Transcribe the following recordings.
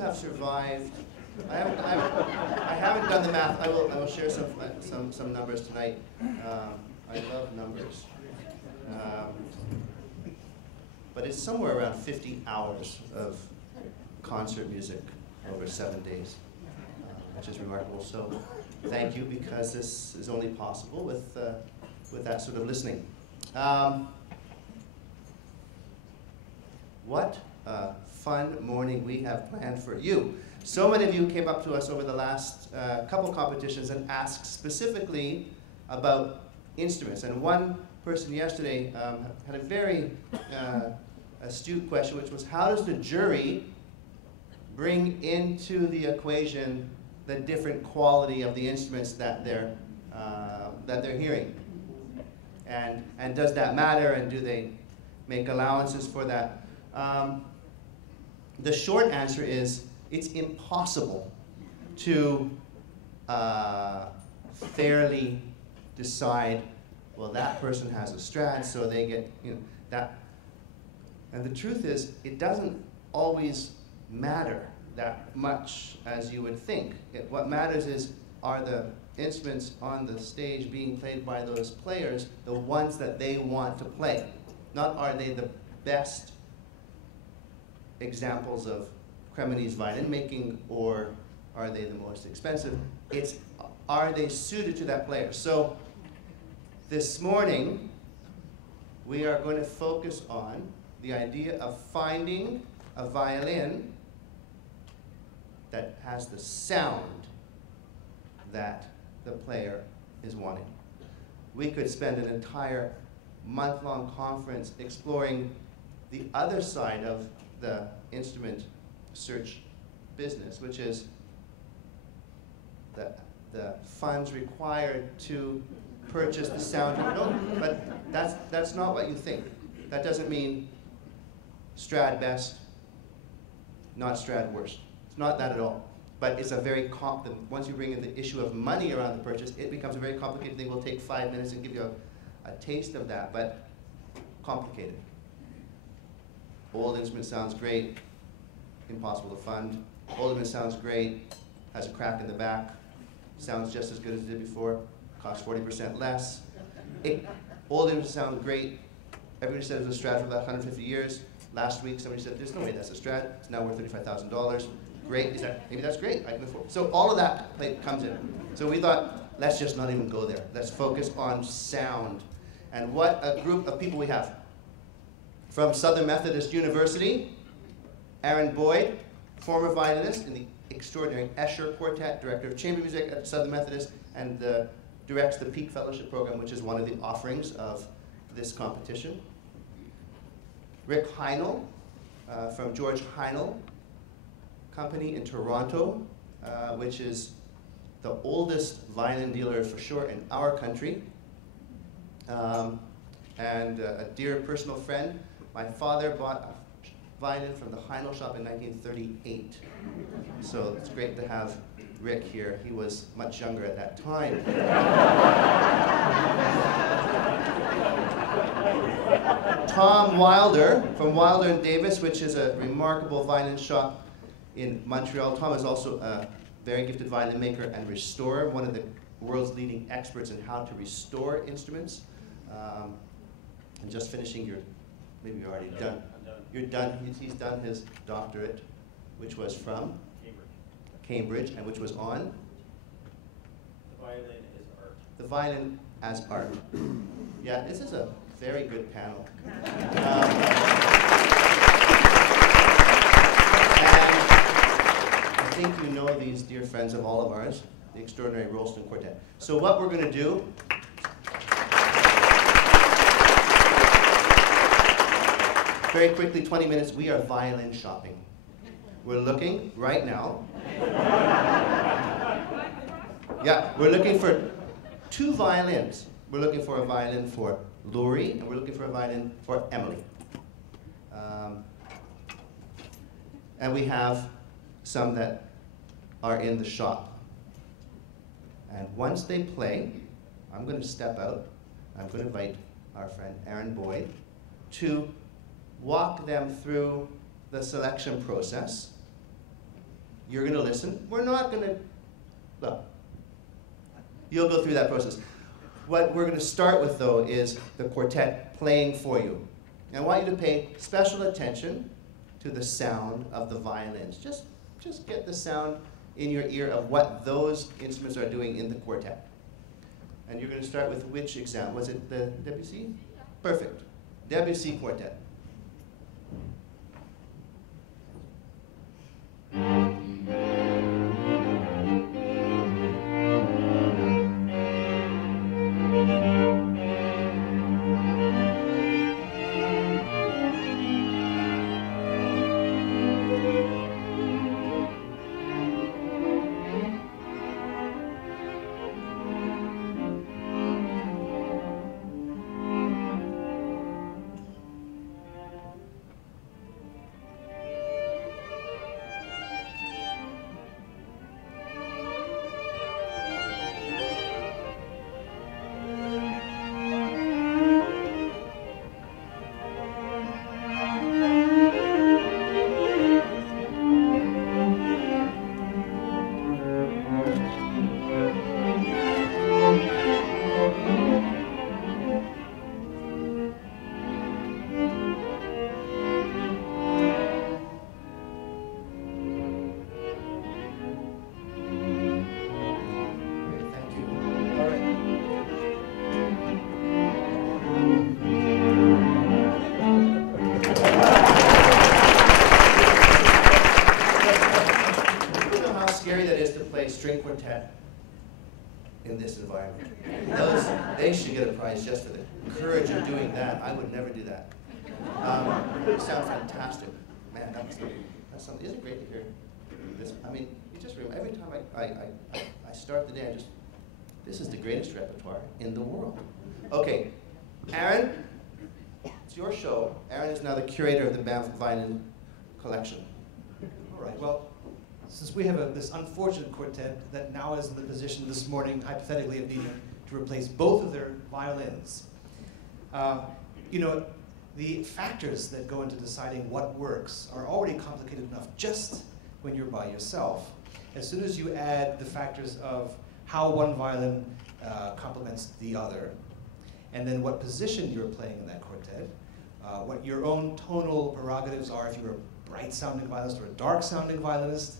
have survived. I haven't done the math. I will share some numbers tonight. I love numbers. But it's somewhere around 50 hours of concert music over 7 days, which is remarkable. So thank you, because this is only possible with that sort of listening. What a fun morning we have planned for you. So many of you came up to us over the last couple competitions and asked specifically about instruments. And one person yesterday had a very astute question, which was, how does the jury bring into the equation the different quality of the instruments that they're hearing? And does that matter, and do they make allowances for that? The short answer is, it's impossible to fairly decide, well, that person has a Strad, so they get, that. And the truth is, it doesn't always matter that much as you would think. What matters is, are the instruments on the stage being played by those players the ones that they want to play? Not are they the best examples of Cremonese violin making, or are they the most expensive? It's, are they suited to that player? So this morning, we are going to focus on the idea of finding a violin that has the sound that the player is wanting. We could spend an entire month-long conference exploring the other side of the instrument search business, which is the funds required to purchase the sound. No, but that's not what you think. That doesn't mean Strad best, not Strad worst. It's not that at all. But it's a very once you bring in the issue of money around the purchase, it becomes a very complicated thing. We'll take 5 minutes and give you a taste of that, but complicated. Old instrument sounds great, impossible to fund. Old instrument sounds great, has a crack in the back, sounds just as good as it did before, costs 40% less. Old instrument sounds great. Everybody said it was a Strad for about 150 years. Last week, somebody said, there's no way that's a Strad. It's now worth $35,000. Great, maybe that's great, I can afford it. So all of that comes in. So we thought, let's just not even go there. Let's focus on sound. And what a group of people we have. From Southern Methodist University, Aaron Boyd, former violinist in the extraordinary Escher Quartet, director of chamber music at Southern Methodist, and directs the Peak Fellowship Program, which is one of the offerings of this competition. Rick Heinel, from George Heinel Company in Toronto, which is the oldest violin dealer for sure in our country, and a dear personal friend. My father bought a violin from the Heinel shop in 1938, so it's great to have Rick here. He was much younger at that time. Tom Wilder from Wilder and Davis, which is a remarkable violin shop in Montreal. Tom is also a very gifted violin maker and restorer, one of the world's leading experts in how to restore instruments. And just finishing your, maybe you're already done. I'm done. You're done. He's done his doctorate, which was from Cambridge, and which was on? The violin is art. The violin as art. Yeah, this is a very good panel. I think you know these dear friends of all of ours, the extraordinary Rolston Quartet. So what we're going to do, very quickly, 20 minutes, we are violin shopping. We're looking right now. Yeah, we're looking for 2 violins. We're looking for a violin for Laurie, and we're looking for a violin for Emily. And we have some that are in the shop. And once they play, I'm going to step out. I'm going to invite our friend Aaron Boyd to walk them through the selection process. You're going to listen. We're not going to, well, you'll go through that process. What we're going to start with, though, is the quartet playing for you. And I want you to pay special attention to the sound of the violins. Just get the sound in your ear of what those instruments are doing in the quartet. And you're going to start with which example? Was it the Debussy? Perfect. Debussy Quartet. String quartet in this environment. They should get a prize just for the courage of doing that. I would never do that. It sounds fantastic. Man, that's something. Isn't it great to hear this? I mean, you just remember, every time I start the day, this is the greatest repertoire in the world. Okay, Aaron, it's your show. Aaron is now the curator of the Banff Violin collection. All right, well, since we have this unfortunate quartet that now is in the position this morning, hypothetically, of needing to replace both of their violins, you know, the factors that go into deciding what works are already complicated enough just when you're by yourself. As soon as you add the factors of how one violin complements the other, and then what position you're playing in that quartet, what your own tonal prerogatives are if you're a bright-sounding violinist or a dark-sounding violinist,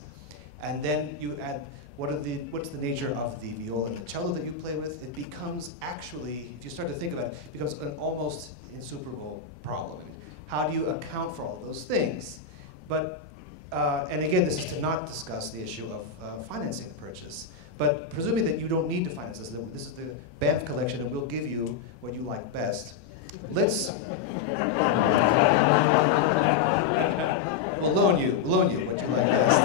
and then you add what's the nature of the viola and the cello that you play with, it becomes actually, if you start to think about it, it becomes an almost insuperable problem. How do you account for all of those things? But, and again, this is to not discuss the issue of financing the purchase. But presuming that you don't need to finance this, this is the Banff collection and we'll give you what you like best. Let's, we'll loan you what you like best.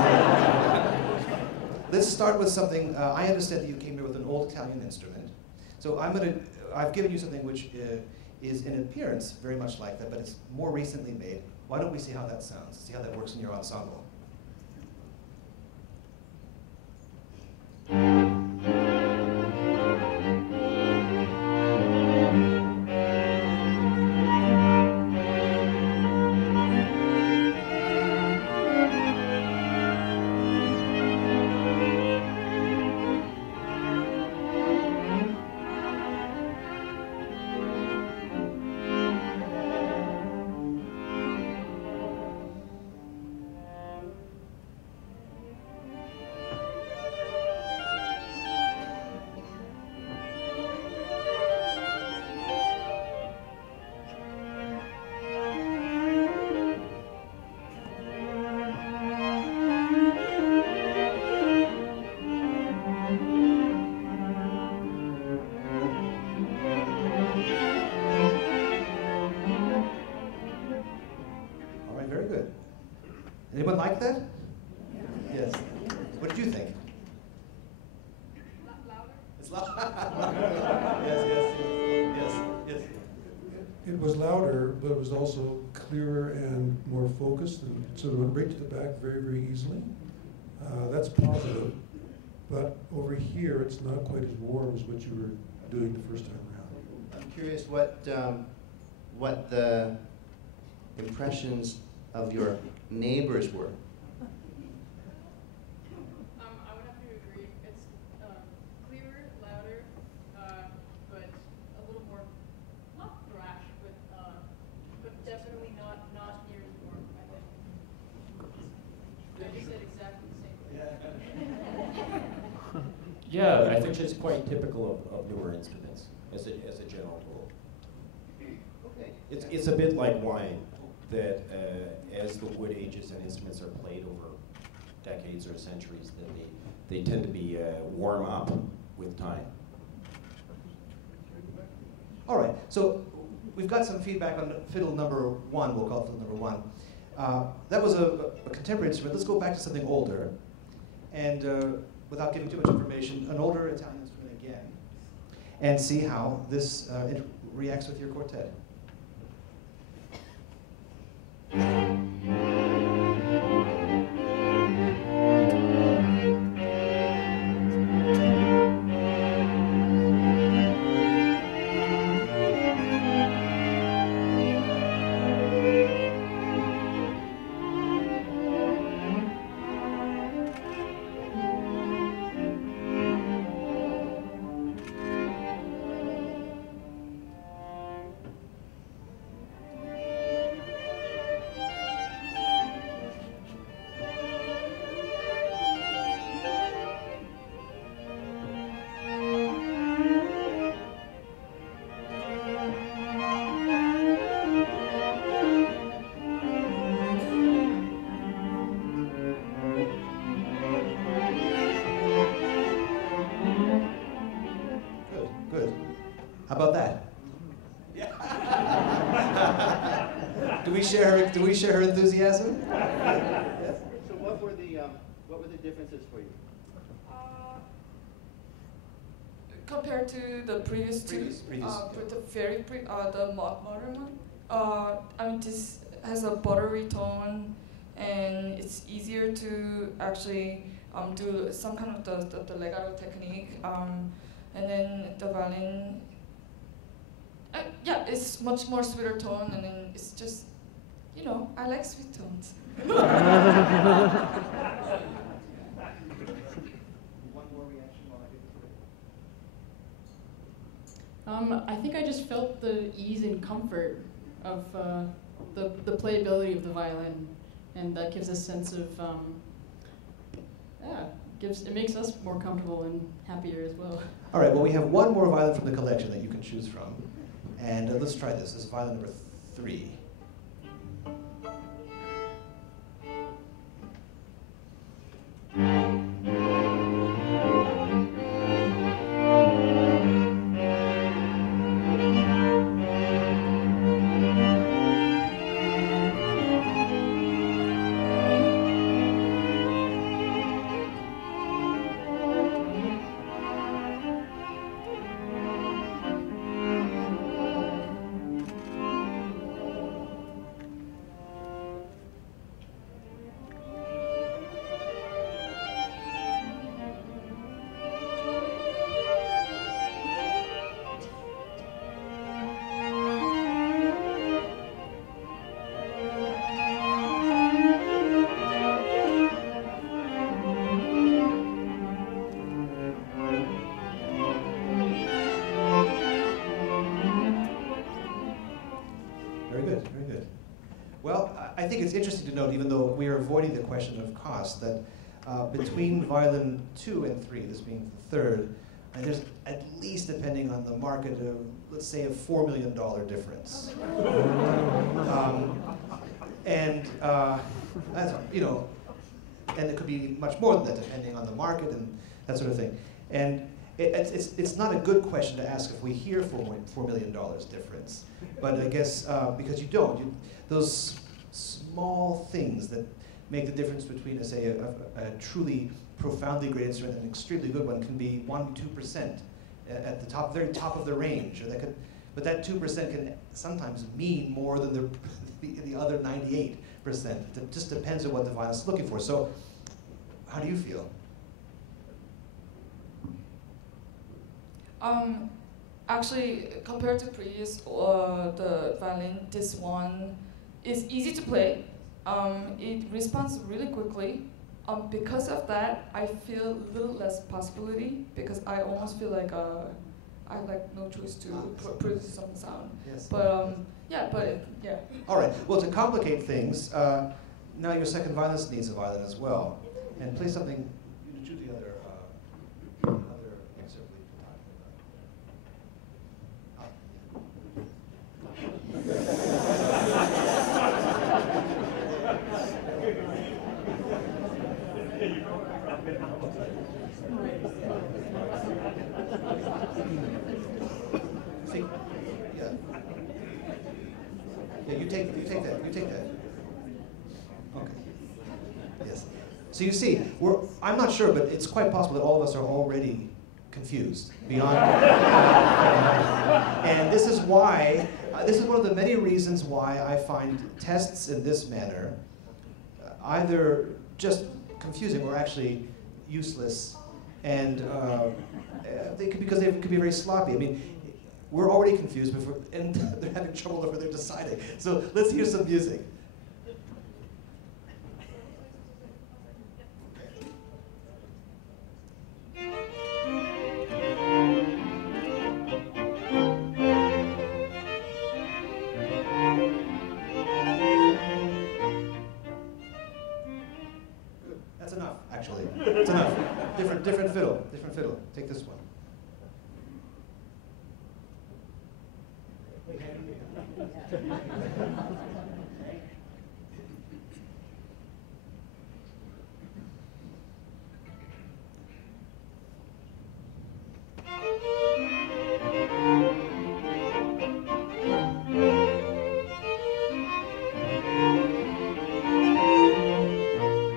Let's start with something, I understand that you came here with an old Italian instrument. So I've given you something which is in appearance very much like that, but it's more recently made. Why don't we see how that sounds, see how that works in your ensemble. Anyone like that? Yeah. Yes. What did you think? Louder? It's louder. Yes. It was louder, but it was also clearer and more focused, and sort of went right to the back very, very easily. That's positive. But over here, it's not quite as warm as what you were doing the first time around. I'm curious what the impressions of your neighbors were. Yeah, I think it's quite typical of newer instruments as a general rule. Okay. It's a bit like wine, that as the wood ages and instruments are played over decades or centuries, then they tend to be warm up with time. All right, so we've got some feedback on fiddle number 1, we'll call it fiddle number 1. That was a contemporary instrument. Let's go back to something older. And without giving too much information, an older Italian instrument again, and see how this reacts with your quartet. How about that? Yeah. Do we share her enthusiasm? Yes. So what were the differences for you? Compared to the previous two, the modern one, I mean, this has a buttery tone, and it's easier to actually do some kind of the legato technique, and then the violin. Yeah, it's much more sweeter tone, and then it's just, you know, I like sweet tones. One more reaction while I give it to I think I just felt the ease and comfort of the playability of the violin, and that gives a sense of, it makes us more comfortable and happier as well. All right, well, we have one more violin from the collection that you can choose from. And let's try this. This is violin number 3. I think it's interesting to note, even though we are avoiding the question of cost, that between violin 2 and 3, this being the third, there's at least, depending on the market, let's say a $4 million difference. That's, you know, and it could be much more than that, depending on the market and that sort of thing. And it's not a good question to ask if we hear $4 million difference, but I guess because you don't, those small things that make the difference between, say, a truly profoundly great instrument and an extremely good one can be 1-2% at the very top of the range, or but that 2% can sometimes mean more than the other 98%. It just depends on what the violinist is looking for. So, how do you feel? Actually, compared to previous, the violin, this one is easy to play. It responds really quickly. Because of that, I feel a little less possibility because I almost feel like I have like no choice to produce some sound. Yes. But yeah. All right. Well, to complicate things, now your second violinist needs a violin as well, and play something. You choose the other See, yeah. Yeah, you take that. Okay. Yes. So you see, I'm not sure, but it's quite possible that all of us are already confused beyond. And this is why, this is one of the many reasons why I find tests in this manner either just confusing or actually useless, and because they could be very sloppy. I mean, we're already confused before, and they're having trouble over there deciding. So let's hear some music. That's enough, actually. It's enough. Different fiddle. Different fiddle. Take this one.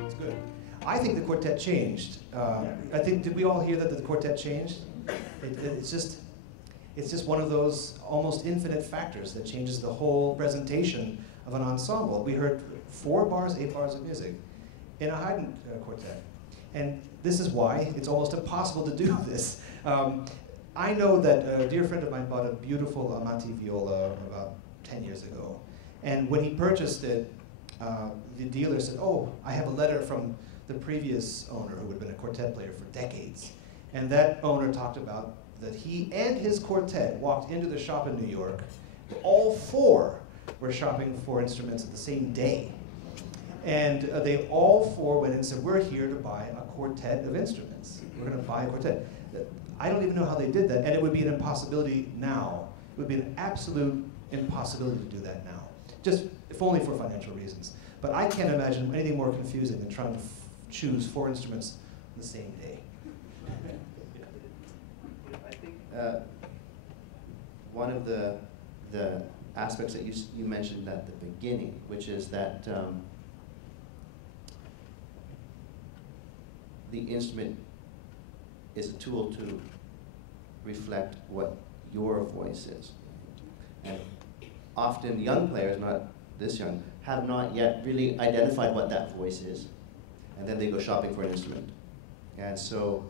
It's good. I think the quartet changed. I think, did we all hear that the quartet changed? It's just one of those almost infinite factors that changes the whole presentation of an ensemble. We heard 4 bars, 8 bars of music in a Haydn quartet. And this is why it's almost impossible to do this. I know that a dear friend of mine bought a beautiful Amati viola about 10 years ago. And when he purchased it, the dealer said, "Oh, I have a letter from the previous owner who had been a quartet player for decades." And that owner talked about that he and his quartet walked into the shop in New York. All 4 were shopping for instruments at the same day. And they all 4 went in and said, "We're here to buy a quartet of instruments. We're going to buy a quartet." I don't even know how they did that, and it would be an impossibility now. It would be an absolute impossibility to do that now, just if only for financial reasons. But I can't imagine anything more confusing than trying to choose 4 instruments on the same day. I think one of the aspects that you mentioned at the beginning, which is that the instrument is a tool to reflect what your voice is. And often young players, not this young, have not yet really identified what that voice is. And then they go shopping for an instrument. And so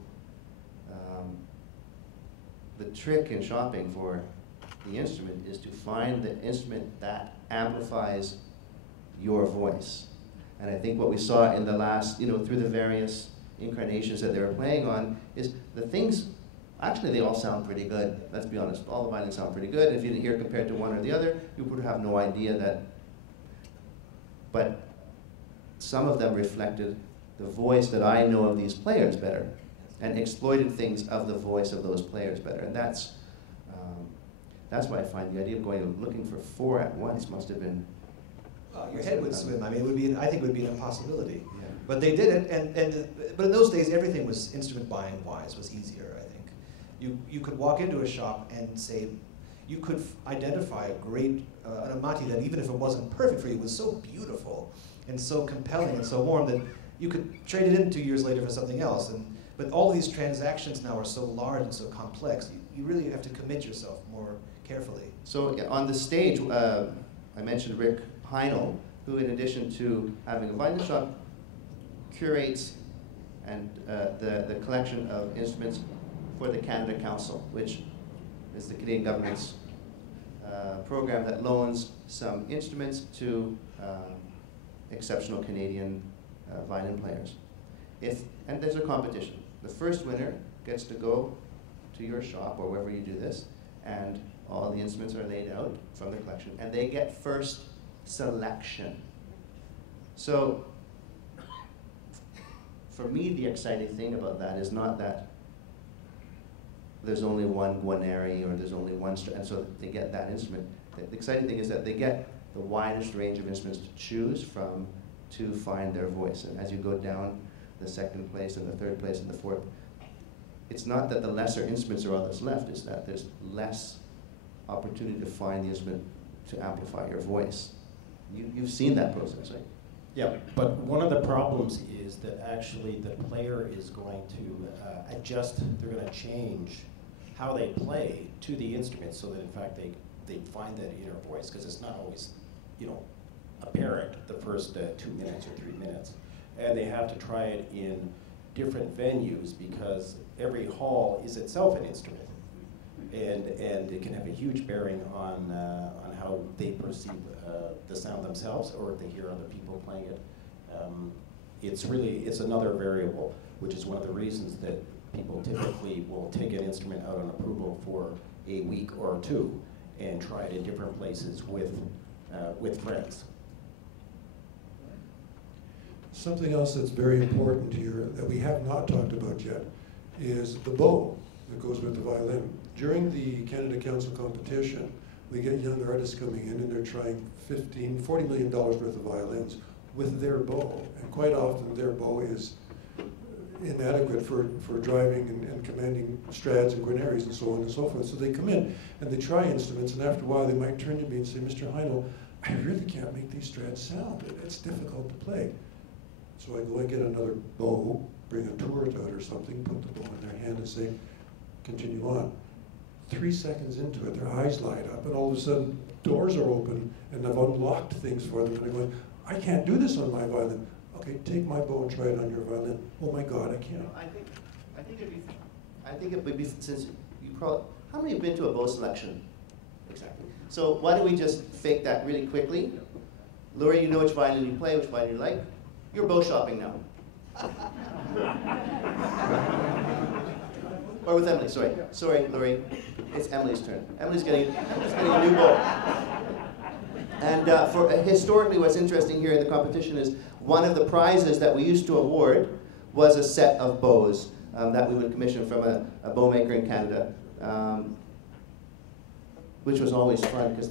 the trick in shopping for the instrument is to find the instrument that amplifies your voice. And I think what we saw in the last, through the various incarnations that they were playing on, is the things, actually they all sound pretty good, let's be honest. All the violins sound pretty good. If you didn't hear compared to one or the other, you would have no idea that. But some of them reflected the voice that I know of these players better, and exploited things of the voice of those players better. And that's why I find the idea of going and looking for 4 at once must have been. Your head would swim. I mean, I think it would be an impossibility. Yeah. But they did it, but in those days, everything was instrument buying wise was easier. I think you could walk into a shop and say, you could identify a great an Amati that even if it wasn't perfect for you was so beautiful and so compelling and so warm that you could trade it in 2 years later for something else. But all these transactions now are so large and so complex. You really have to commit yourself more carefully. So on the stage, I mentioned Rick Heinel, who in addition to having a violin shop, curates and the collection of instruments for the Canada Council, which is the Canadian government's program that loans some instruments to exceptional Canadian violin players. And there's a competition. The first winner gets to go to your shop or wherever you do this, and all the instruments are laid out from the collection, and they get first selection. So for me, the exciting thing about that is not that there's only one Guarneri or there's only one, and so they get that instrument. The exciting thing is that they get the widest range of instruments to choose from to find their voice. And as you go down the second place and the third place and the fourth. It's not that the lesser instruments are all that's left, it's that there's less opportunity to find the instrument to amplify your voice. You've seen that process, right? Yeah, but one of the problems is that actually the player is going to adjust, they're going to change how they play to the instrument so that in fact they find that inner voice, because it's not always, apparent the first 2 minutes or 3 minutes. And they have to try it in different venues because every hall is itself an instrument. And it can have a huge bearing on how they perceive the sound themselves, or if they hear other people playing it. It's another variable, which is one of the reasons that people typically will take an instrument out on approval for a week or two and try it in different places with friends. Something else that's very important here that we have not talked about yet is the bow that goes with the violin. During the Canada Council competition, we get young artists coming in and they're trying $40 million worth of violins with their bow. And quite often their bow is inadequate for driving and commanding Strads and Guarneris and so on and so forth. So they come in and they try instruments, and after a while they might turn to me and say, Mr. Heinel, I really can't make these Strads sound. It's difficult to play. So I go and get another bow, bring a turret out or something, put the bow in their hand and say, continue on. 3 seconds into it, their eyes light up, and all of a sudden, doors are open, and I've unlocked things for them, and they're going, I can't do this on my violin. Okay, take my bow and try it on your violin. Oh my God, I can't. I think it would be, since you probably, how many have been to a bow selection? Exactly. So why don't we just fake that really quickly? Laurie, you know which violin you play, which violin you like. You're bow shopping now. Or with Emily, sorry. Sorry, Laurie. It's Emily's turn. Emily's getting a new bow. And historically, what's interesting here in the competition is one of the prizes that we used to award was a set of bows that we would commission from a bow maker in Canada, which was always fun because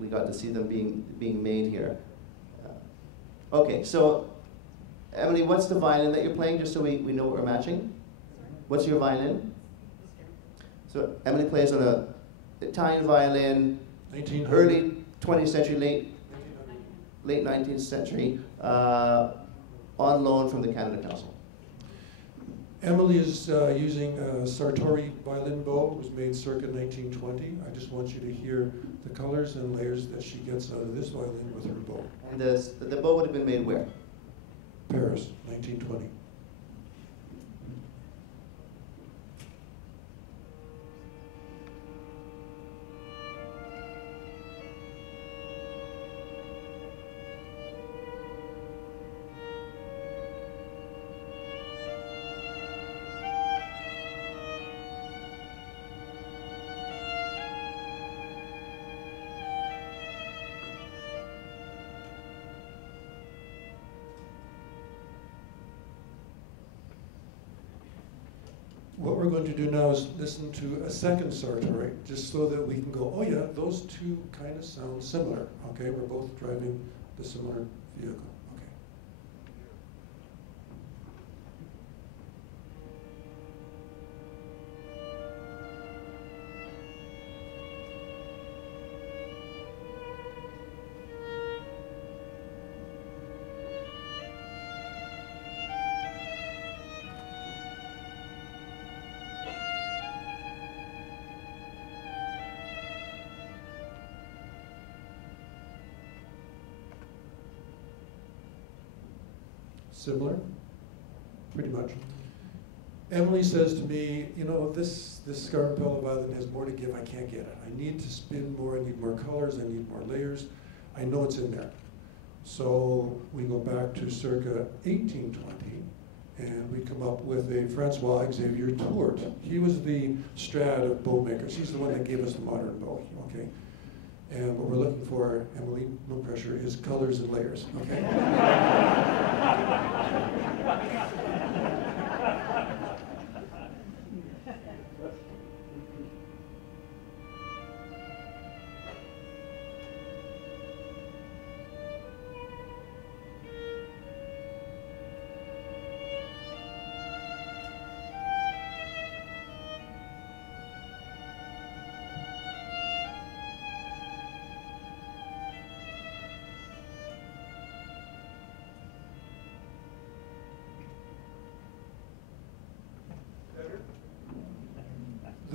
we got to see them being made here. Okay, so Emily, what's the violin that you're playing, just so we know what we're matching? What's your violin? So Emily plays on a Italian violin, early 20th century, late 19th century, on loan from the Canada Council. Emily is using a Sartori violin bow. It was made circa 1920. I just want you to hear the colors and layers that she gets out of this violin with her bow. And the bow would have been made where? Paris, 1920. What we're going to do now is listen to a second Sartori, just so that we can go, oh yeah, those two kind of sound similar. Okay, we're both driving the similar vehicle. Okay. Similar, pretty much. Emily says to me, you know, this Scarpella violin has more to give, I can't get it. I need to spin more, I need more colors, I need more layers. I know it's in there. So we go back to circa 1820, and we come up with a Francois Xavier Tourt. He was the Strad of bow makers. He's the one that gave us the modern bow, okay? And what we're looking for, Emily, no pressure, is colors and layers, okay?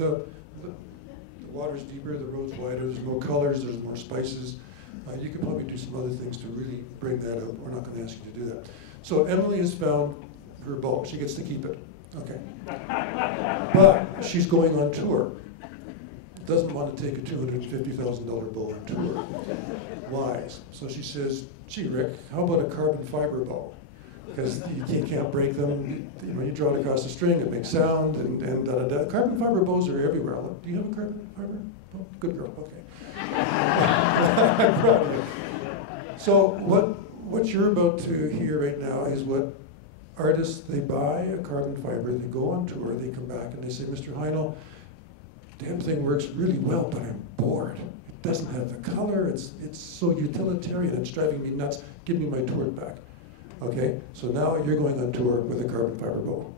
The water's deeper, the road's wider, there's more colors, there's more spices. You could probably do some other things to really bring that out. We're not going to ask you to do that. So Emily has found her bow. She gets to keep it. Okay. But she's going on tour. Doesn't want to take a $250,000 bow on tour. Wise. So she says, gee, Rick, how about a carbon fiber bow? Because you can't break them. You know, you draw it across the string, it makes sound, and da-da-da. Carbon fiber bows are everywhere. Do you have a carbon fiber bow? Good girl, okay. I'm proud of you. So what you're about to hear right now is what artists, they buy a carbon fiber, they go on tour, they come back and they say, Mr. Heinel, damn thing works really well, but I'm bored. It doesn't have the color, it's so utilitarian, it's driving me nuts, give me my tour back. Okay, so now you're going on tour with a carbon fiber bow.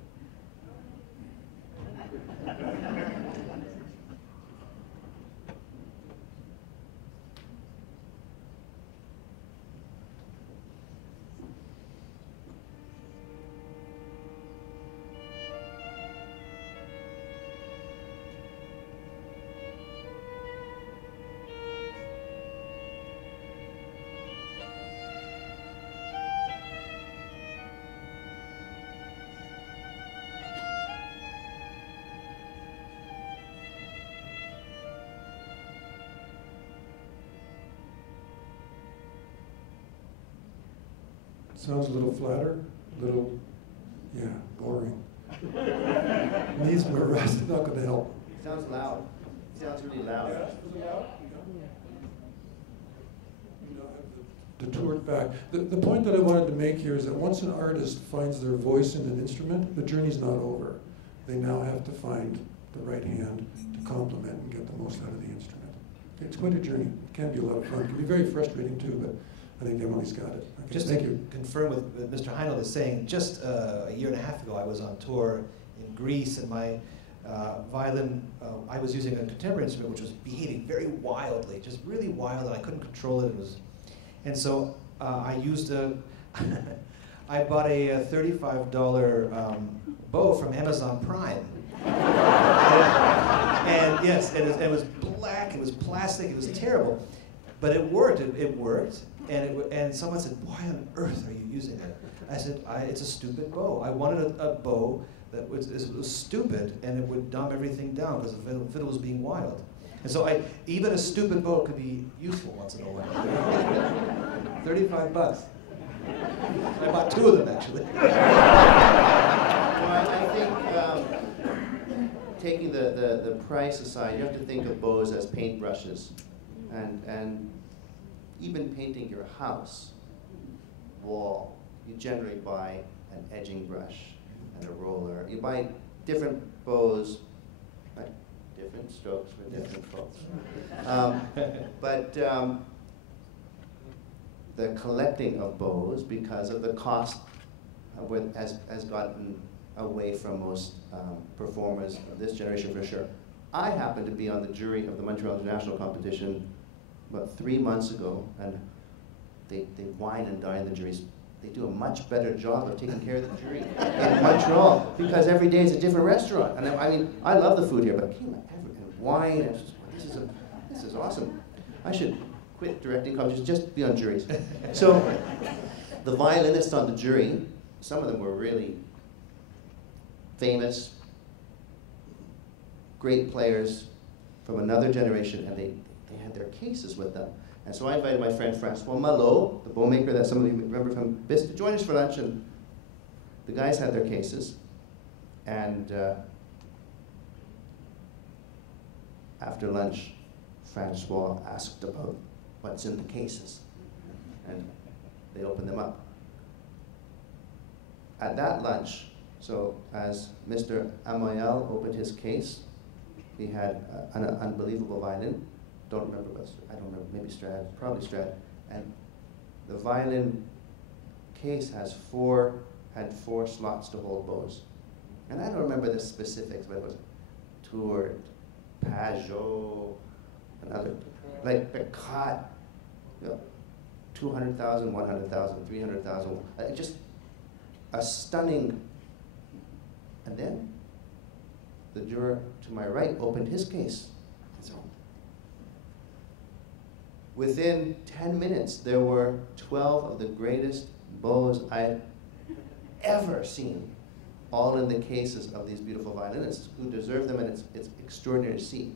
Sounds a little flatter, a little, yeah, boring. Needs more rest, not going to help. Sounds loud. Sounds really loud. To tour it back. The point that I wanted to make here is that once an artist finds their voice in an instrument, the journey's not over. They now have to find the right hand to complement and get the most out of the instrument. It's quite a journey. It can be a lot of fun. It can be very frustrating too, but I think Emily's got it. Okay, just thank to you. confirm with Mr. Heinel is saying, just a year and a half ago I was on tour in Greece, and my violin, I was using a contemporary instrument which was behaving very wildly, just really wild, and I couldn't control it. And so I used I bought a $35 bow from Amazon Prime. And yes, it was black, it was plastic, it was terrible. But it worked, it worked. And someone said, why on earth are you using it? I said, it's a stupid bow. I wanted a bow that was stupid and it would dumb everything down because the fiddle was being wild. And so even a stupid bow could be useful once in a while. $35. I bought 2 of them, actually. Well, I think taking the price aside, you have to think of bows as paintbrushes. And even painting your house wall, you generally buy an edging brush and a roller. You buy different bows, right? Different strokes for different folks. The collecting of bows, because of the cost, has gotten away from most performers of this generation for sure. I happened to be on the jury of the Montreal International Competition about 3 months ago, and they wine and dine the juries. They do a much better job of taking care of the jury in Montreal, because every day is a different restaurant. And I mean, I love the food here, but wine, and this is awesome. I should quit directing competitions, just be on juries. So the violinists on the jury, some of them were really famous, great players from another generation, and they had their cases with them. And so I invited my friend Francois Malot, the bowmaker that some of you remember from BIS, to join us for lunch, and the guys had their cases. And after lunch, Francois asked about what's in the cases. And they opened them up. At that lunch, so as Mr. Amoyal opened his case, he had an unbelievable violin. I don't remember, maybe Strad, probably Strad. And the violin case had 4 slots to hold bows. And I don't remember the specifics, but it was Tour, Pajot, another, like Picard, you know, 200,000, 100,000, 300,000, just a stunning. And then the juror to my right opened his case. So within 10 minutes, there were 12 of the greatest bows I'd ever seen, all in the cases of these beautiful violinists who deserve them, and it's extraordinary to see.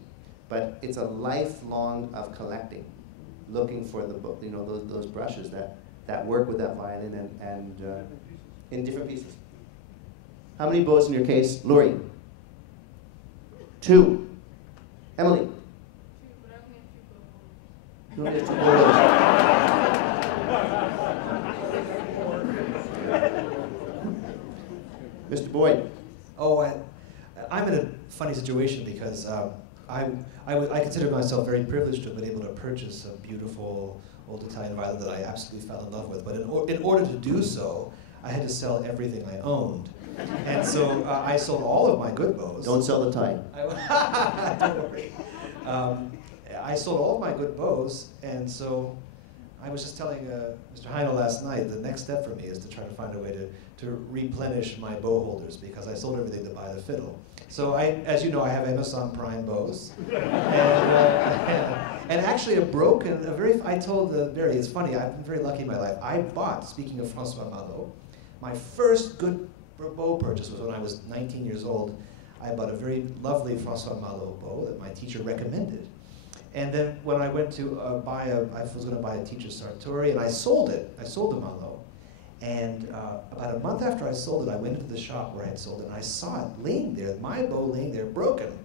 But it's a lifelong of collecting, looking for the those brushes that work with that violin and in different pieces. How many bows in your case, Lori? 2. Emily? 2, but I only have 2 bows. You only have 2 bows. Mr. Boyd? Oh, I'm in a funny situation because I consider myself very privileged to have been able to purchase a beautiful old Italian violin that I absolutely fell in love with. But in order to do so, I had to sell everything I owned. And so I sold all of my good bows. Don't sell the tie. Don't worry. I sold all of my good bows, and so I was just telling Mr. Heino last night, the next step for me is to try to find a way to replenish my bow holders, because I sold everything to buy the fiddle. So as you know, I have Amazon Prime bows. And actually I told Barry, it's funny, I've been very lucky in my life. I bought, speaking of François Malo, my first good bow purchase was when I was 19 years old. I bought a very lovely François Malo bow that my teacher recommended. And then when I went to I was going to buy a teacher Sartori, and I sold it. I sold the Malo. And about a month after I sold it, I went into the shop where I had sold it, and I saw it laying there, my bow laying there, broken.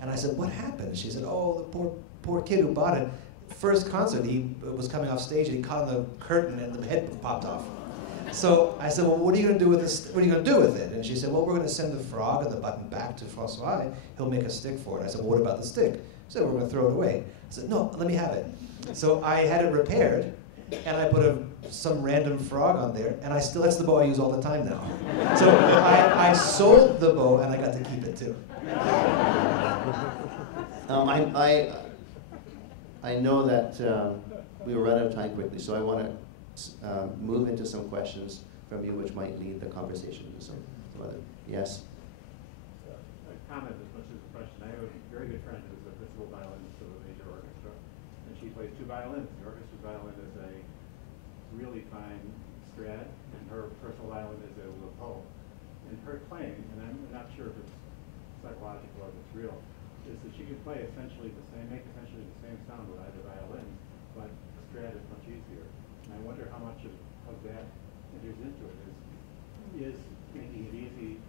And I said, what happened? And she said, oh, the poor kid who bought it, first concert, he was coming off stage, and he caught on the curtain, and the head popped off. So I said, well, what are you going to do with this? What are you going to do with it? And she said, well, we're going to send the frog and the button back to Francois. He'll make a stick for it. I said, well, what about the stick? She said, we're going to throw it away. I said, no, let me have it. So I had it repaired, and I put some random frog on there, and that's the bow I use all the time now. So I sold the bow, and I got to keep it too. I know that we will run out of time quickly, so I want to move into some questions from you, which might lead the conversation to some other. Yes? A comment as much as a question. I have a very good friend who's a principal violinist of a major orchestra, and she plays 2 violins. The orchestra violin is a really fine Strad, and her personal violin is a LePault. And her claim, and I'm not sure if it's psychological or if it's real, is that she can make essentially the same sound with either violin, but Strad is much easier. And I wonder how much of that enters into it. Is making it easy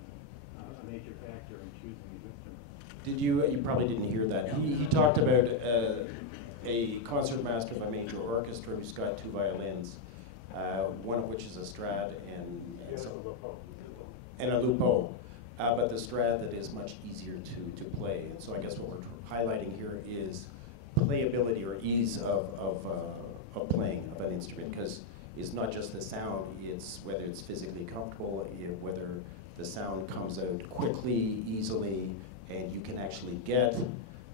a major factor in choosing these instruments? You probably didn't hear that. He talked about a concertmaster of a major orchestra who's got 2 violins, one of which is a Strad and a Lupo. But the Strad that is much easier to play. And so I guess what we're highlighting here is playability or ease of playing of an instrument, because it's not just the sound, it's whether it's physically comfortable, whether the sound comes out quickly, easily, and you can actually get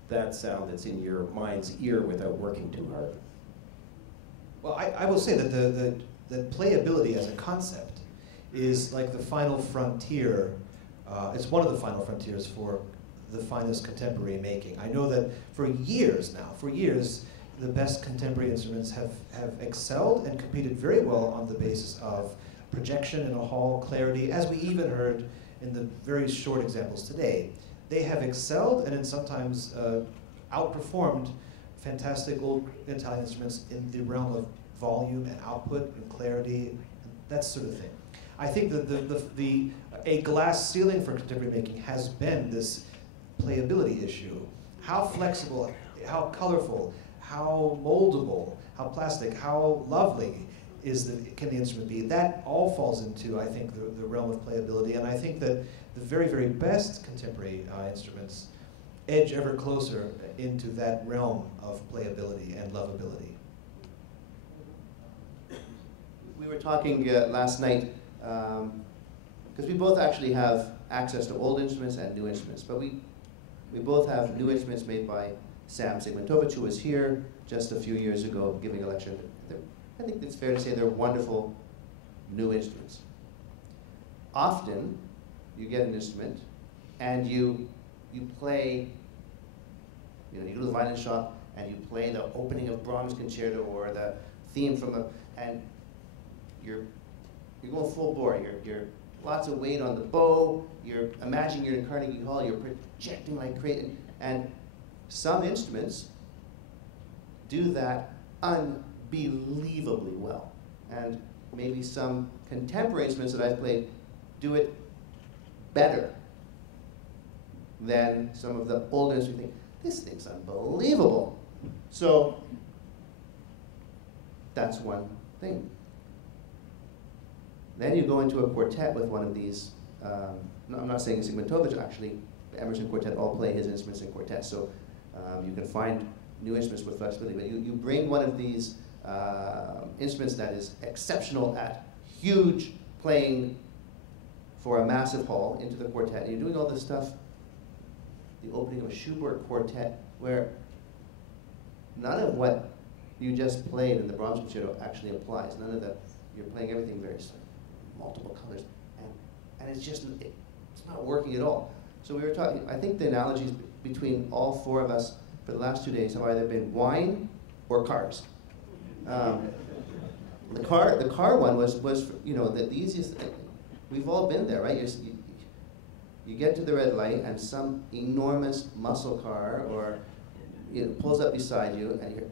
that sound that's in your mind's ear without working too hard. Well, I will say that that playability as a concept is like the final frontier. It's one of the final frontiers for the finest contemporary making. I know that for years, the best contemporary instruments have excelled and competed very well on the basis of projection in a hall, clarity, as we even heard in the very short examples today. They have excelled and sometimes outperformed fantastic old Italian instruments in the realm of volume and output and clarity, that sort of thing. I think that a glass ceiling for contemporary making has been this playability issue. How flexible, how colorful, how moldable, how plastic, how lovely can the instrument be? That all falls into, I think, the realm of playability, and I think that the very, very best contemporary instruments edge ever closer into that realm of playability and lovability. We were talking last night, because we both actually have access to old instruments and new instruments, but we both have new instruments made by Sam Sigmantovich, who was here just a few years ago giving a lecture. I think it's fair to say they're wonderful new instruments. Often, you get an instrument, and you play, you go to the violin shop and you play the opening of Brahms Concerto or the theme from and you're going full bore. You're lots of weight on the bow. You're imagining you're in Carnegie Hall. You're projecting like crazy. And some instruments do that unbelievably well. And maybe some contemporary instruments that I've played do it better than some of the old instruments. You think, this thing's unbelievable. So that's one thing. Then you go into a quartet with one of these. I'm not saying Sigmuntovich, actually, the Emerson Quartet all play his instruments in quartets. So you can find new instruments with flexibility. But you bring one of these instruments that is exceptional at huge playing for a massive hall into the quartet. And you're doing all this stuff, the opening of a Schubert quartet, where none of what you just played in the Brahms Concerto actually applies. None of the, you're playing everything very slow, multiple colors, and it's just, it's not working at all. So we were talking, I think the analogies between all four of us for the last 2 days have either been wine or cars. The car one was the easiest thing. We've all been there, right? You get to the red light and some enormous muscle car or pulls up beside you and you're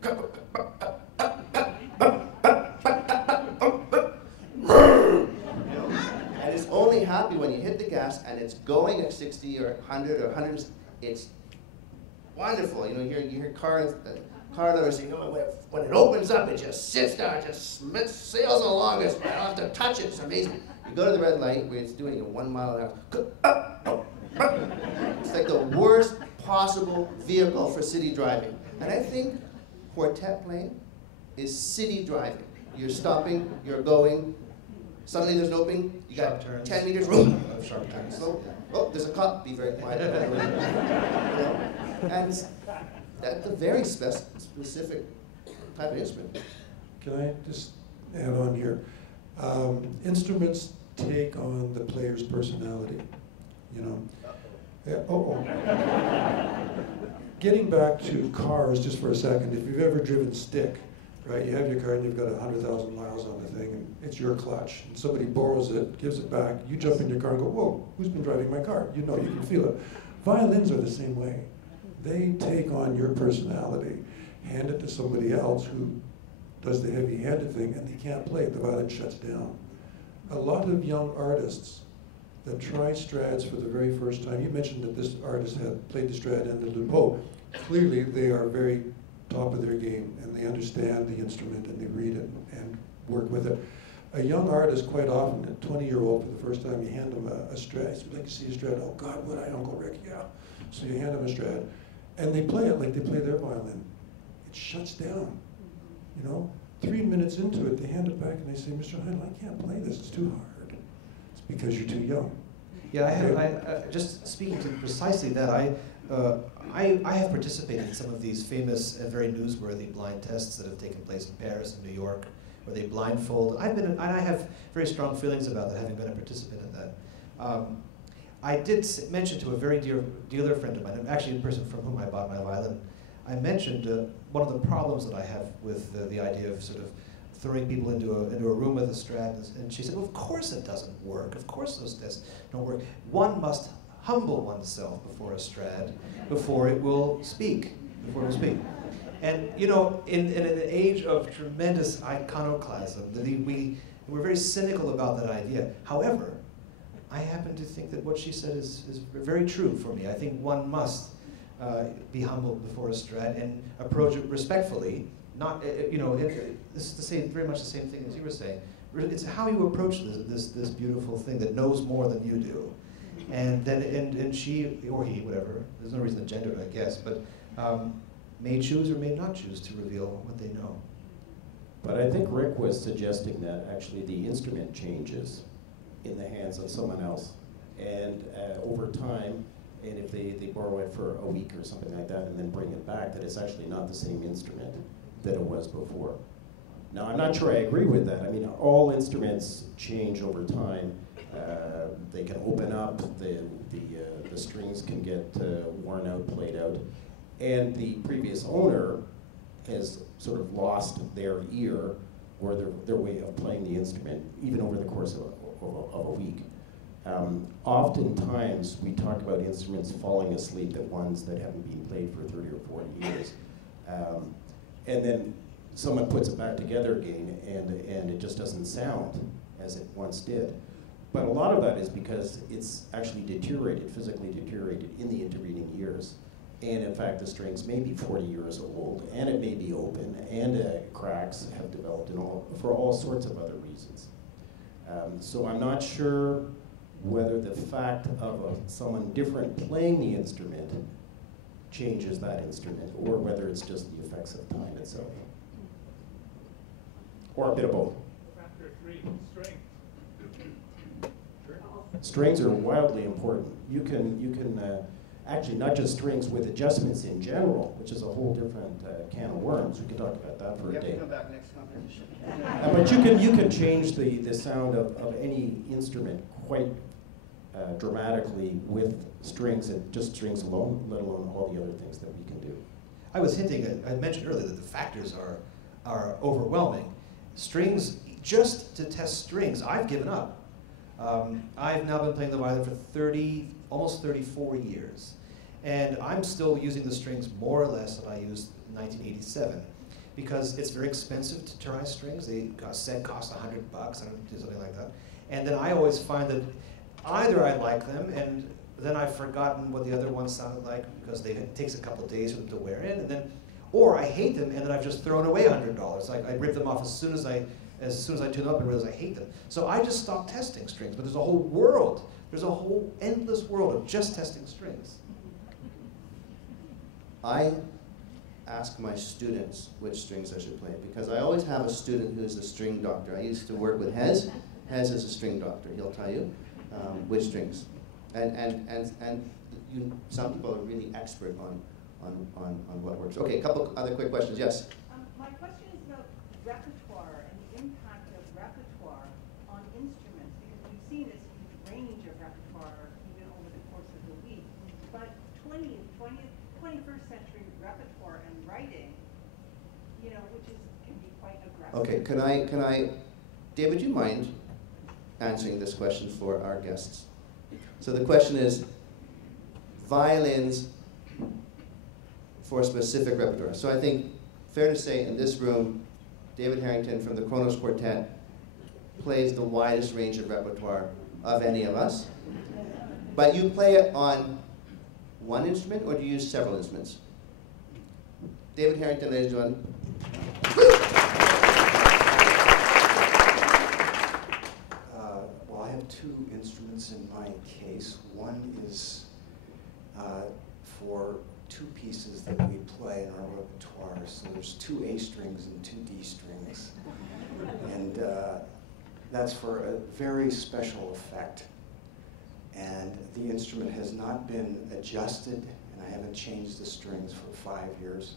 and it's only happy when you hit the gas and it's going at 60 or 100 or 100. It's wonderful. You hear car drivers saying, when it opens up, it just sits down, just sails along. I don't have to touch it. It's amazing. You go to the red light where it's doing 1 mile an hour. It's like the worst possible vehicle for city driving. And I think quartet playing is city driving. You're stopping, you're going, suddenly there's an opening, you got 10 meters, sharp turns. Oh, there's a cop, be very quiet. And that's a very specific type of instrument. Can I just add on here? Instruments take on the player's personality, Getting back to cars just for a second, if you've ever driven stick, right? You have your car and you've got 100,000 miles on the thing and it's your clutch. And somebody borrows it, gives it back, you jump in your car and go, whoa, who's been driving my car? You can feel it. Violins are the same way. They take on your personality, hand it to somebody else who does the heavy-handed thing and they can't play it, the violin shuts down. A lot of young artists that try Strads for the very first time, you mentioned that this artist had played the Strad and the Lupo. Clearly they are very top of their game and they understand the instrument and they read it and work with it. A young artist, quite often, a 20-year-old for the first time, you hand them a Strad. He'd like to see a Strad. Oh God, would I, Uncle Rick? Yeah. So you hand them a Strad. And they play it like they play their violin. It shuts down, 3 minutes into it, they hand it back and they say, Mr. Heindel, I can't play this, it's too hard. It's because you're too young. Yeah, just speaking to precisely that, I have participated in some of these famous and very newsworthy blind tests that have taken place in Paris and New York, where they blindfold. I have very strong feelings about that, having been a participant in that. I did mention to a very dear friend of mine, actually a person from whom I bought my violin, I mentioned one of the problems that I have with the idea of sort of throwing people into a room with a Strad, and she said, well, of course it doesn't work. Of course those tests don't work. One must humble oneself before a Strad before it will speak. And in an age of tremendous iconoclasm, we're very cynical about that idea. However, I happen to think that what she said is very true for me. I think one must be humbled before a Strad and approach it respectfully. Not, this is very much the same thing as you were saying. It's how you approach this beautiful thing that knows more than you do, and then and she or he, whatever. There's no reason to gender it, I guess, but may choose or may not choose to reveal what they know. But I think Rick was suggesting that actually the instrument changes in the hands of someone else, and over time. And if they borrow it for a week or something like that and then bring it back, that it's actually not the same instrument that it was before. Now, I'm not sure I agree with that. I mean, all instruments change over time. They can open up, the strings can get worn out, played out, and the previous owner has sort of lost their ear or their way of playing the instrument, even over the course of a week. Oftentimes, we talk about instruments falling asleep, the ones that haven't been played for 30 or 40 years. And then someone puts it back together again, and it just doesn't sound as it once did. But a lot of that is because it's actually deteriorated, physically deteriorated in the intervening years. And in fact, the strings may be 40 years old, and it may be open, and cracks have developed for all sorts of other reasons. So I'm not sure whether the fact of someone different playing the instrument changes that instrument, or whether it's just the effects of time itself. Or a bit of both. Factor 3, strength. Strings are wildly important. You can actually, not just strings, with adjustments in general, which is a whole different can of worms. We could talk about that for You a have to day. come back next competition. But you can change the sound of any instrument quite dramatically with strings, and just strings alone, let alone all the other things that we can do. I was hinting, I mentioned earlier that the factors are overwhelming. Strings, just to test strings, I've given up. I've now been playing the violin for almost 34 years. And I'm still using the strings more or less that I used in 1987, because it's very expensive to try strings. They cost $100, I don't know, something like that. And then I always find that either I like them, and then I've forgotten what the other ones sounded like, because it takes a couple of days for them to wear in, and then, or I hate them, and then I've just thrown away $100. I rip them off as soon as I tune them up and realize I hate them. So I just stopped testing strings, but there's a whole world. There's a whole endless world of just testing strings. I ask my students which strings I should play, because I always have a student who's a string doctor. I used to work with Hez. Hez is a string doctor. He'll tell you which strings. And some people are really expert on what works. Okay, a couple other quick questions. Yes? My question is about repertoire and the impact of repertoire on instruments, because we've seen this huge range of repertoire even over the course of the week. But 21st century repertoire and writing, which can be quite aggressive. Okay, can I, David, do you mind answering this question for our guests? So the question is, violins for specific repertoire. So I think, fair to say, in this room, David Harrington from the Kronos Quartet plays the widest range of repertoire of any of us. But you play it on one instrument, or do you use several instruments? David Harrington, ladies and gentlemen. Well, I have two instruments in my case. One is for two pieces that we play in our repertoire. So there's two A strings and two D strings. And that's for a very special effect. And the instrument has not been adjusted, and I haven't changed the strings for 5 years.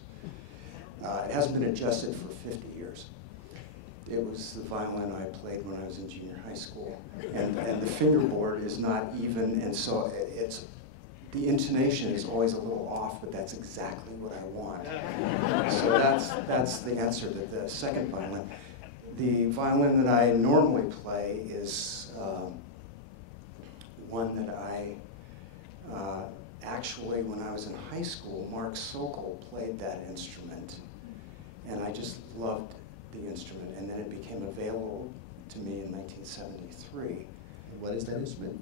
It hasn't been adjusted for 50 years. It was the violin I played when I was in junior high school. And the fingerboard is not even, and so the intonation is always a little off, but that's exactly what I want. So that's the answer to the second violin. The violin that I normally play is one that I actually, when I was in high school, Mark Sokol played that instrument, and I just loved the instrument, and then it became available to me in 1973. What is that instrument?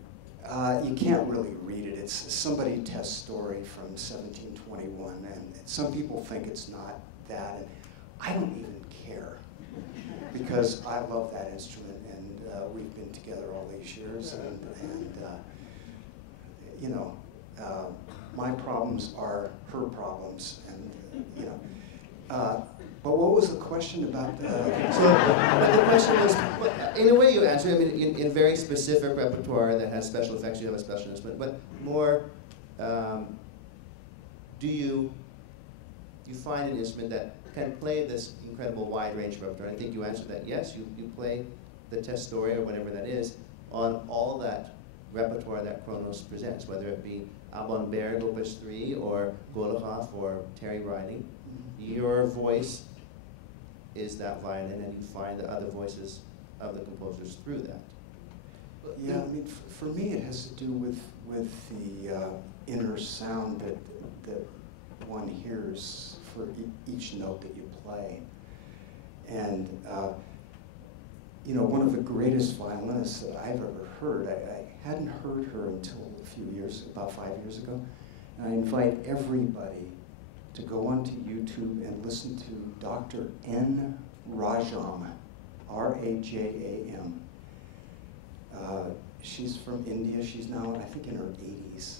You can't really read it. It's somebody test story from 1721, and some people think it's not that, and I don't even care, because I love that instrument, and we've been together all these years, and my problems are her problems, and but what was the question about? So the question was, in a way you answered. I mean, in very specific repertoire that has special effects, you have a special instrument. But more, do you find an instrument that can play this incredible wide range of repertoire? I think you answered that yes. You play the test story or whatever that is on all that repertoire that Kronos presents, whether it be Alban Berg, Opus 3, or Golokhov, or Terry Riley. Your voice is that violin, and you find the other voices of the composers through that. Yeah, I mean, for me, it has to do with the inner sound that one hears for each note that you play. And you know, one of the greatest violinists that I've ever heard, I hadn't heard her until about 5 years ago, and I invite everybody to go onto YouTube and listen to Dr. N. Rajam, R-A-J-A-M. She's from India. She's now, I think, in her 80s.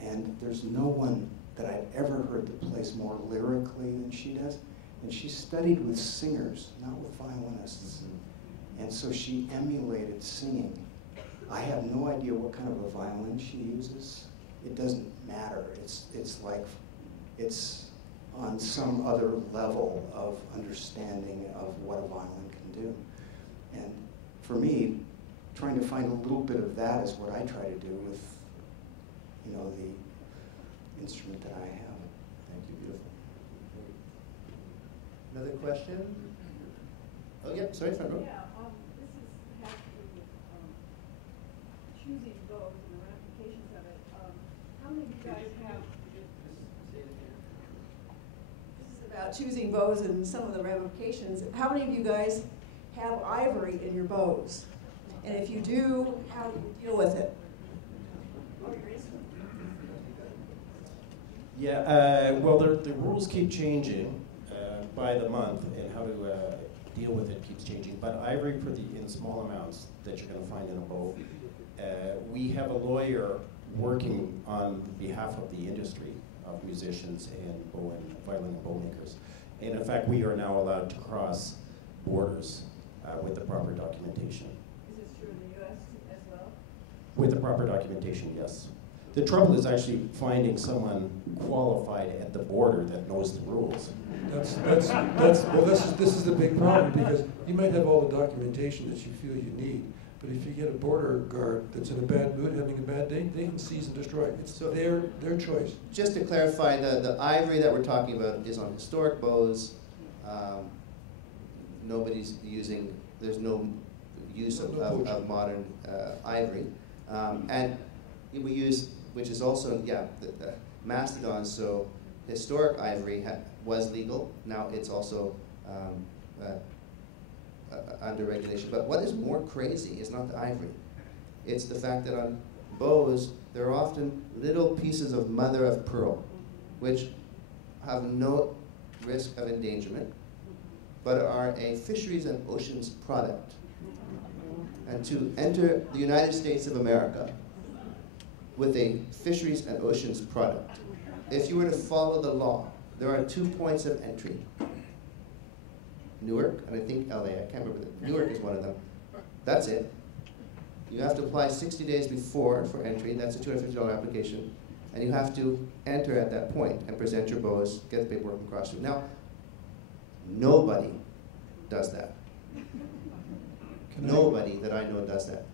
And there's no one that I've ever heard that plays more lyrically than she does. And she studied with singers, not with violinists. And so she emulated singing. I have no idea what kind of a violin she uses. It doesn't matter. It's like, it's on some other level of understanding of what a violin can do. And for me, trying to find a little bit of that is what I try to do with, you know, the instrument that I have. Thank you, beautiful. Another question? Oh, yeah, sorry, front row. Yeah, this has to do with choosing bows and the ramifications of it. How many of you guys have? This is about choosing bows and some of the ramifications. How many of you guys have ivory in your bows? And if you do, how do you deal with it? Oh, your instrument. Yeah, well, the rules keep changing by the month, and how to deal with it keeps changing. But ivory in small amounts that you're going to find in a bow. We have a lawyer working on behalf of the industry of musicians and violin and bow makers. And in fact, we are now allowed to cross borders with the proper documentation. Is this true in the U.S. as well? With the proper documentation, yes. The trouble is actually finding someone qualified at the border that knows the rules. Well, this is the big problem, because you might have all the documentation that you feel you need, but if you get a border guard that's in a bad mood, having a bad day, they can seize and destroy it. It's their choice. Just to clarify, the ivory that we're talking about is on historic bows. Nobody's using, there's no use of modern ivory. And we use, which is also, yeah, the mastodon, so historic ivory was legal. Now it's also under regulation. But what is more crazy is not the ivory. It's the fact that on bows, there are often little pieces of mother of pearl, which have no risk of endangerment, but are a fisheries and oceans product. And to enter the United States of America with a fisheries and oceans product, if you were to follow the law, there are 2 points of entry. Newark, and I think LA, I can't remember. Newark is one of them. That's it. You have to apply 60 days before for entry. That's a $250 application. And you have to enter at that point and present your bows, get the paperwork and cross through. Now, nobody does that. Nobody that I know does that.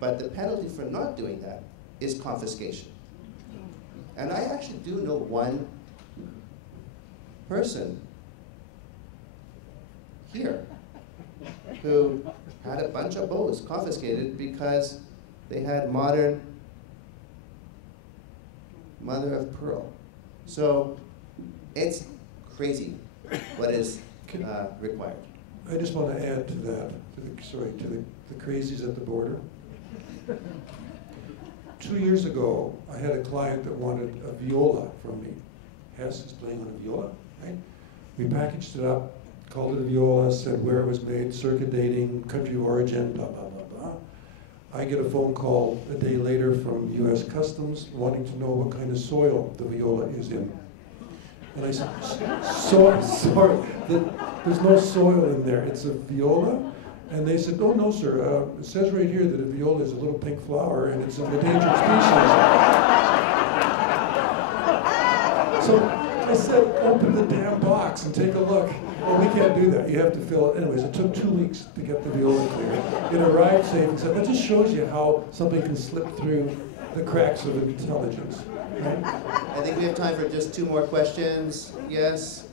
But the penalty for not doing that is confiscation. And I actually do know one person here who had a bunch of bows confiscated because they had modern mother of pearl. So it's crazy what is required. I just want to add to that, to the crazies at the border. 2 years ago, I had a client that wanted a viola from me. Hess is playing on a viola, right? We packaged it up, called it a viola, said where it was made, circa dating, country of origin, blah, blah, blah, blah. I get a phone call a day later from U.S. Customs wanting to know what kind of soil the viola is in. And I said, sorry, there's no soil in there, it's a viola. And they said, oh no sir, it says right here that a viola is a little pink flower and it's an endangered species. So I said, open the damn box and take a look. Well, we can't do that. You have to fill it. Anyways, it took 2 weeks to get the viola clear. It arrived safe and said, that just shows you how something can slip through the cracks of intelligence. Right? I think we have time for just 2 more questions. Yes?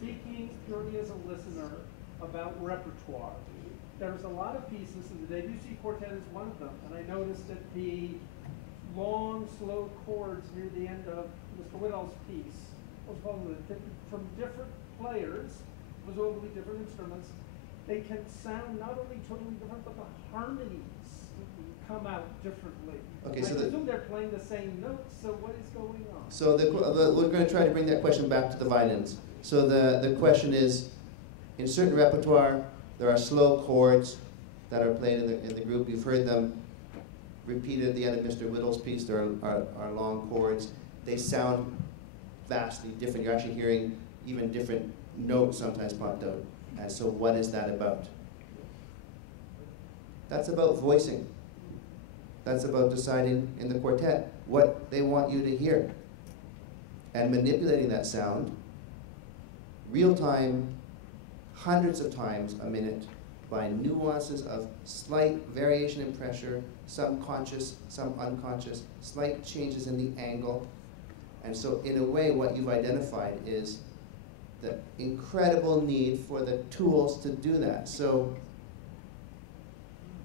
Speaking purely as a listener about repertoire, there's a lot of pieces, and the Debussy Quartet is one of them, and I noticed that the long, slow chords near the end of Mr. Whittall's piece was from different players, presumably different instruments. They can sound not only totally different, but the harmonies come out differently. Okay, I so presume they're playing the same notes, so what is going on? So we're going to try to bring that question back to the violins. So the question is, in certain repertoire, there are slow chords that are played in the group. You've heard them repeated at the end of Mr. Whittall's piece. There are long chords. They sound vastly different. You're actually hearing even different notes sometimes popped out. And so what is that about? That's about voicing. That's about deciding in the quartet what they want you to hear and manipulating that sound real time, hundreds of times a minute by nuances of slight variation in pressure, some conscious, some unconscious, slight changes in the angle. And so in a way what you've identified is the incredible need for the tools to do that. So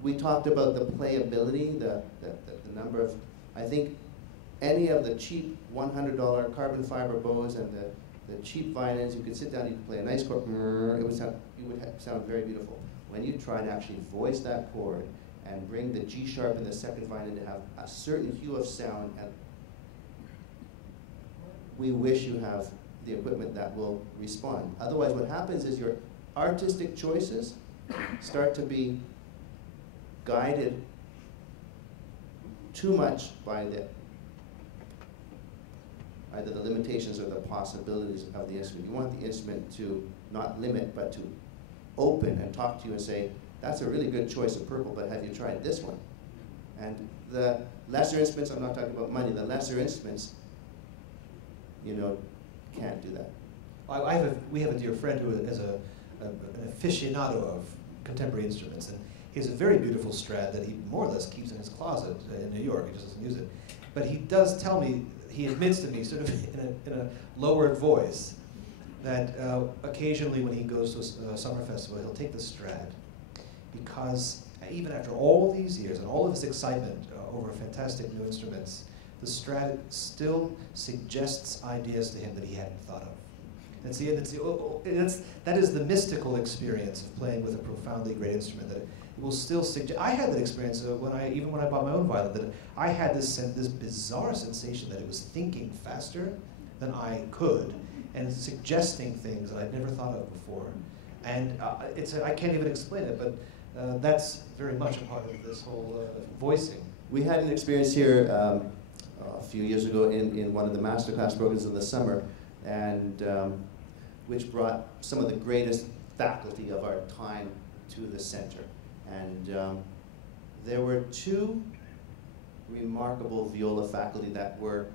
we talked about the playability, the number of, I think any of the cheap $100 carbon fiber bows and the cheap violins, you could sit down, you could play a nice chord, it would sound very beautiful. When you try to actually voice that chord and bring the G sharp in the second violin to have a certain hue of sound, and we wish you have the equipment that will respond. Otherwise what happens is your artistic choices start to be guided too much by either the limitations or the possibilities of the instrument. You want the instrument to not limit, but to open and talk to you and say, that's a really good choice of purple, but have you tried this one? And the lesser instruments, I'm not talking about money, the lesser instruments, you know, can't do that. We have a dear friend who is an aficionado of contemporary instruments, and he has a very beautiful Strad that he more or less keeps in his closet in New York. He just doesn't use it. But he does tell me, he admits to me, sort of in a lowered voice, that occasionally when he goes to a summer festival, he'll take the Strad, because even after all these years and all of this excitement over fantastic new instruments, the Strad still suggests ideas to him that he hadn't thought of. That is the mystical experience of playing with a profoundly great instrument. That it will still suggest. I had that experience even when I bought my own violin. That I had this bizarre sensation that it was thinking faster than I could, and suggesting things that I'd never thought of before. And I can't even explain it, but that's very much a part of this whole voicing. We had an experience here a few years ago in one of the masterclass programs in the summer, and which brought some of the greatest faculty of our time to the center. And there were 2 remarkable viola faculty that were,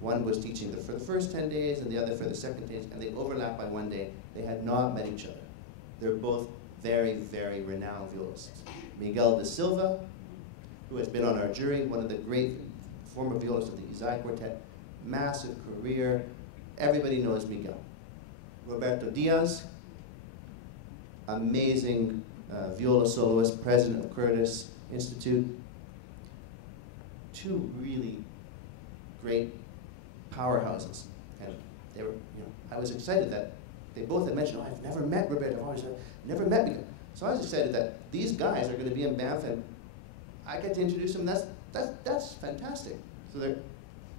one was teaching for the first 10 days and the other for the second 10 days, and they overlapped by 1 day. They had not met each other. They're both very, very renowned violists. Miguel da Silva, who has been on our jury, one of the great former violists of the Isai Quartet, massive career. Everybody knows Miguel. Roberto Diaz, amazing viola soloist, president of Curtis Institute. 2 really great powerhouses. And they were, I was excited that they both had mentioned, I've never met Roberto, I've never met Miguel. So I was excited that these guys are going to be in Banff, and I get to introduce them. That's fantastic. So they're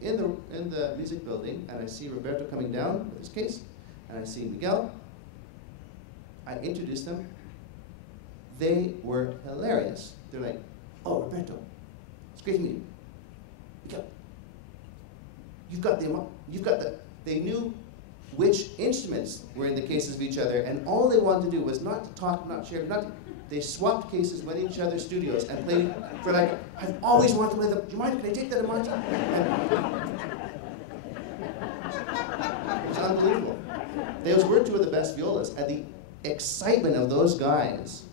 in the music building, and I see Roberto coming down with his case, and I see Miguel. I introduced them. They were hilarious. They're like, oh, Roberto, it's great to meet you. Miguel, you've got the, they knew which instruments were in the cases of each other, and all they wanted to do was not to talk, not share, they swapped cases with each other's studios and played for like, I've always wanted to play the, do you mind, can I take that in my time? It's unbelievable. Those were two of the best violas, and the excitement of those guys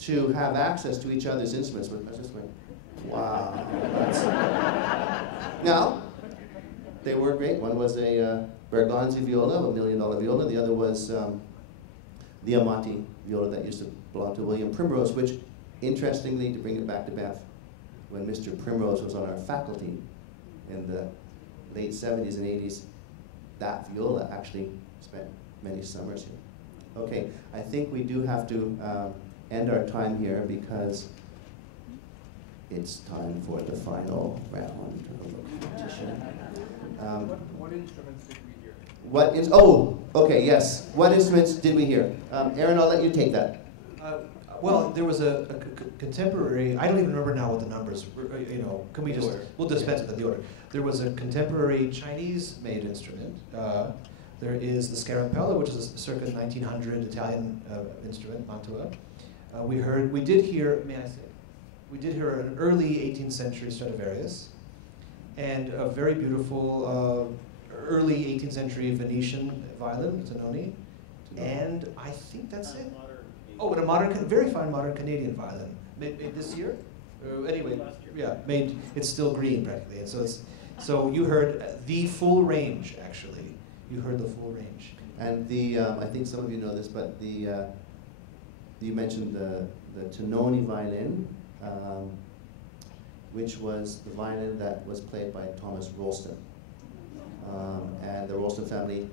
to have access to each other's instruments was just like, wow. Now, they were great. One was a Bergonzi viola, $1 million viola. The other was the Amati viola that used to belong to William Primrose, which, interestingly, to bring it back to Banff, when Mr. Primrose was on our faculty in the late 70s and 80s, that viola actually spent many summers here. Okay, I think we do have to end our time here because it's time for the final round of the competition. What instruments did we hear? Oh, okay, yes. What instruments did we hear? Aaron, I'll let you take that. Well, there was a contemporary, I don't even remember now what the numbers were, can we just, we'll dispense with the order. There was a contemporary Chinese-made instrument. There is the Scarampella, which is a circa 1900 Italian instrument, Mantua. We did hear an early 18th century Stradivarius, and a very beautiful early 18th century Venetian violin, Tononi, and I think that's it. Oh, and a very fine modern Canadian violin, made this year. Anyway, yeah, it's still green practically, and so you heard the full range actually. You heard the full range. And I think some of you know this, but you mentioned the Tononi violin, which was the violin that was played by Thomas Rolston. And the Rolston family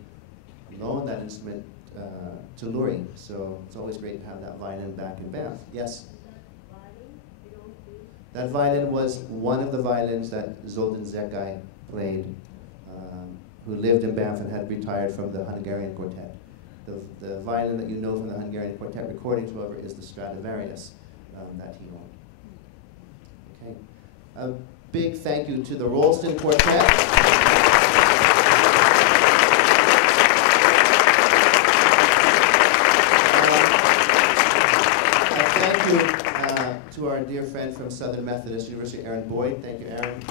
loaned that instrument to Lurie, so it's always great to have that violin back in Banff. Yes? That violin was one of the violins that Zoltán Zekai played, who lived in Banff and had retired from the Hungarian Quartet. The violin that you know from the Hungarian Quartet recordings, however, is the Stradivarius that he owned. Okay. A big thank you to the Rolston Quartet. Thank you to our dear friend from Southern Methodist University, Aaron Boyd. Thank you, Aaron.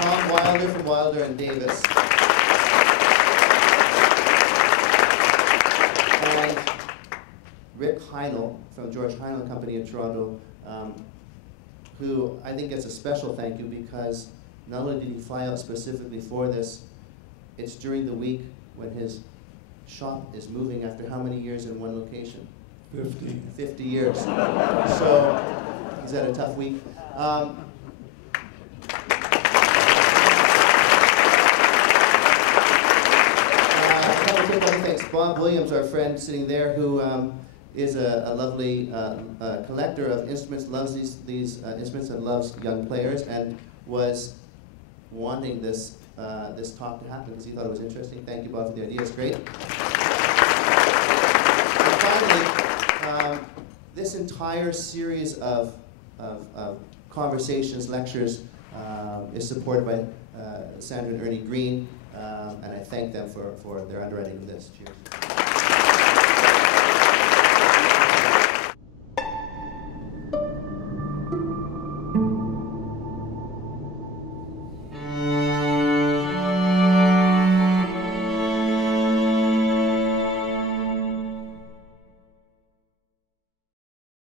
Tom Wilder from Wilder and Davis. And Rick Heinel from George Heinel Company in Toronto, who I think gets a special thank you because not only did he fly out specifically for this, it's during the week when his shop is moving after how many years in one location? 50. 50 years. So he's had a tough week. Thanks. Bob Williams, our friend sitting there, who is a lovely collector of instruments, loves these instruments and loves young players, and was wanting this this talk to happen because he thought it was interesting. Thank you, Bob, for the idea. It's great. And finally, this entire series of conversations, lectures, is supported by Sandra and Ernie Green, and I thank them for their underwriting of this. Cheers.